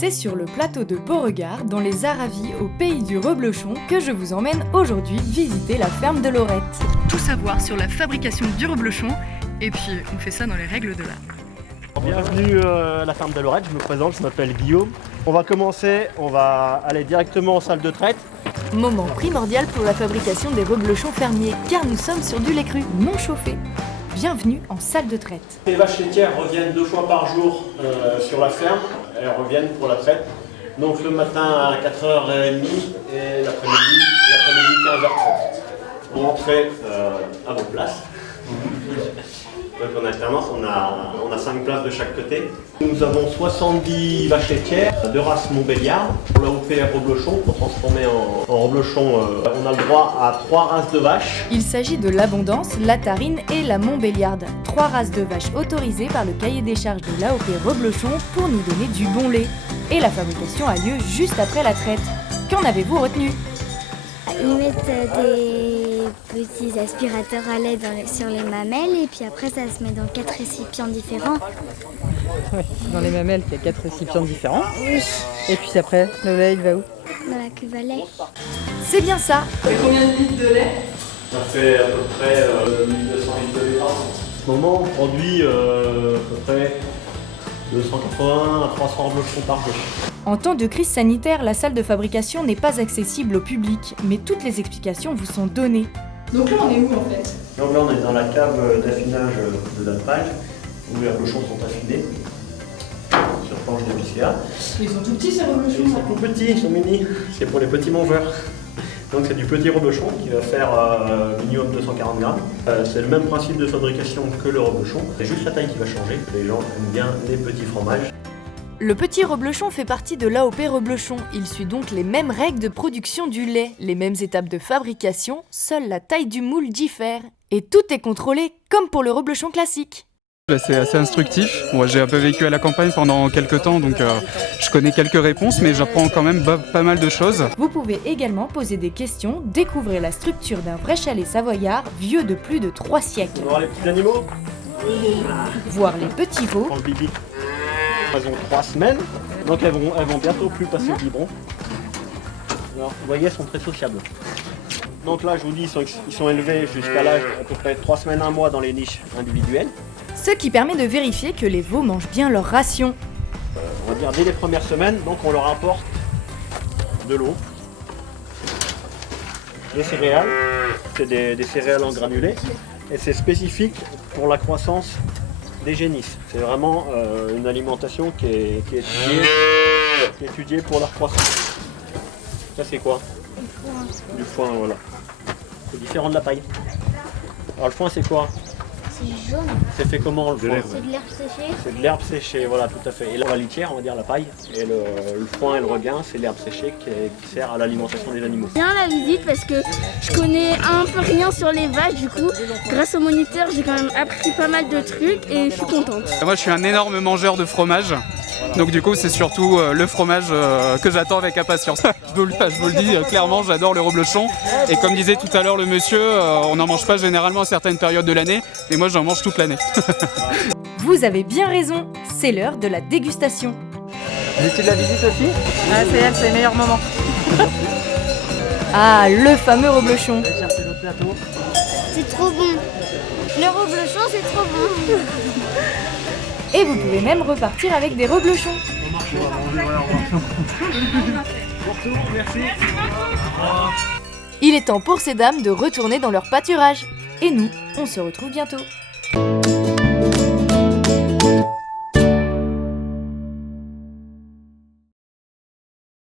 C'est sur le plateau de Beauregard, dans les Aravis, au pays du reblochon, que je vous emmène aujourd'hui visiter la ferme de Laurette. Tout savoir sur la fabrication du reblochon, et puis on fait ça dans les règles de l'art. Bienvenue à la ferme de Laurette, je me présente, je m'appelle Guillaume. On va commencer, on va aller directement en salle de traite. Moment primordial pour la fabrication des reblochons fermiers, car nous sommes sur du lait cru non chauffé. Bienvenue en salle de traite. Les vaches laitières reviennent 2 fois par jour sur la ferme, elles reviennent pour la traite. Donc le matin à 4h30 et l'après-midi 15h30. Vous rentrez à vos places. Donc en alternance, on a 5 places de chaque côté. Nous avons 70 vaches laitières de race Montbéliard. Pour l'AOP reblochon, pour transformer en reblochon, on a le droit à 3 races de vaches. Il s'agit de l'Abondance, la Tarine et la Montbéliarde. 3 races de vaches autorisées par le cahier des charges de l'AOP reblochon pour nous donner du bon lait. Et la fabrication a lieu juste après la traite. Qu'en avez-vous retenu ? Ils mettent des petits aspirateurs à lait sur les mamelles et puis après ça se met dans 4 récipients différents. Oui, dans les mamelles, il y a 4 récipients différents. Oui, Et puis après, le lait, il va où? dans la cuve à lait. C'est bien ça. Et combien de litres de lait? Ça fait à peu près 1200 litres de lait par an. En ce moment, on produit à peu près 280 à 300 reblochons par jour. En temps de crise sanitaire, la salle de fabrication n'est pas accessible au public, mais toutes les explications vous sont données. Donc là, on est où en fait? Donc là, on est dans la cave d'affinage de l'alpage, où les reblochons sont affinés sur planche de BCA. Ils sont tout petits ces Ils reblochons. sont tout petits, ils sont mini, c'est pour les petits mangeurs. Donc c'est du petit reblochon qui va faire minimum 240 grammes. C'est le même principe de fabrication que le reblochon, c'est juste la taille qui va changer. Les gens aiment bien les petits fromages. Le petit reblochon fait partie de l'AOP reblochon. Il suit donc les mêmes règles de production du lait, les mêmes étapes de fabrication, seule la taille du moule diffère. Et tout est contrôlé comme pour le reblochon classique. C'est assez instructif. Moi, j'ai un peu vécu à la campagne pendant quelques temps, donc je connais quelques réponses, mais j'apprends quand même pas mal de choses. Vous pouvez également poser des questions, découvrir la structure d'un vrai chalet savoyard vieux de plus de 3 siècles. On va voir les petits animaux. Voir les petits veaux, Pour le bibi. Elles ont 3 semaines, donc elles vont bientôt plus passer le biberon. Alors, vous voyez, elles sont très sociables. Donc là, je vous dis, ils sont élevés jusqu'à l'âge à peu près 3 semaines, 1 mois dans les niches individuelles. ce qui permet de vérifier que les veaux mangent bien leur ration. On va dire dès les premières semaines, donc on leur apporte de l'eau, des céréales, c'est des céréales en granulés, et c'est spécifique pour la croissance des génisses. C'est vraiment une alimentation qui est étudiée pour leur croissance. Ça c'est quoi? Du foin, voilà. C'est différent de la paille. Alors le foin c'est quoi? C'est jaune, C'est fait comment le foin? c'est de l'herbe séchée. C'est de l'herbe séchée, voilà, tout à fait. Et là, la litière, on va dire la paille, et le foin et le regain, c'est l'herbe séchée qui sert à l'alimentation des animaux. Bien la visite parce que je connais un peu rien sur les vaches, du coup grâce au moniteur j'ai quand même appris pas mal de trucs et je suis contente. Moi, je suis un énorme mangeur de fromage. Donc du coup, c'est surtout le fromage que j'attends avec impatience. je vous le dis clairement, j'adore le reblochon. Et comme disait tout à l'heure le monsieur, on n'en mange pas généralement à certaines périodes de l'année. Et moi, j'en mange toute l'année. Vous avez bien raison, c'est l'heure de la dégustation. Vous étiez de la visite aussi? Ah, c'est elle, c'est les meilleurs moments. Ah, le fameux reblochon. Allez chercher notre plateau. C'est trop bon. Le reblochon, c'est trop bon. Et vous pouvez même repartir avec des reblochons. Il est temps pour ces dames de retourner dans leur pâturage. Et nous, on se retrouve bientôt.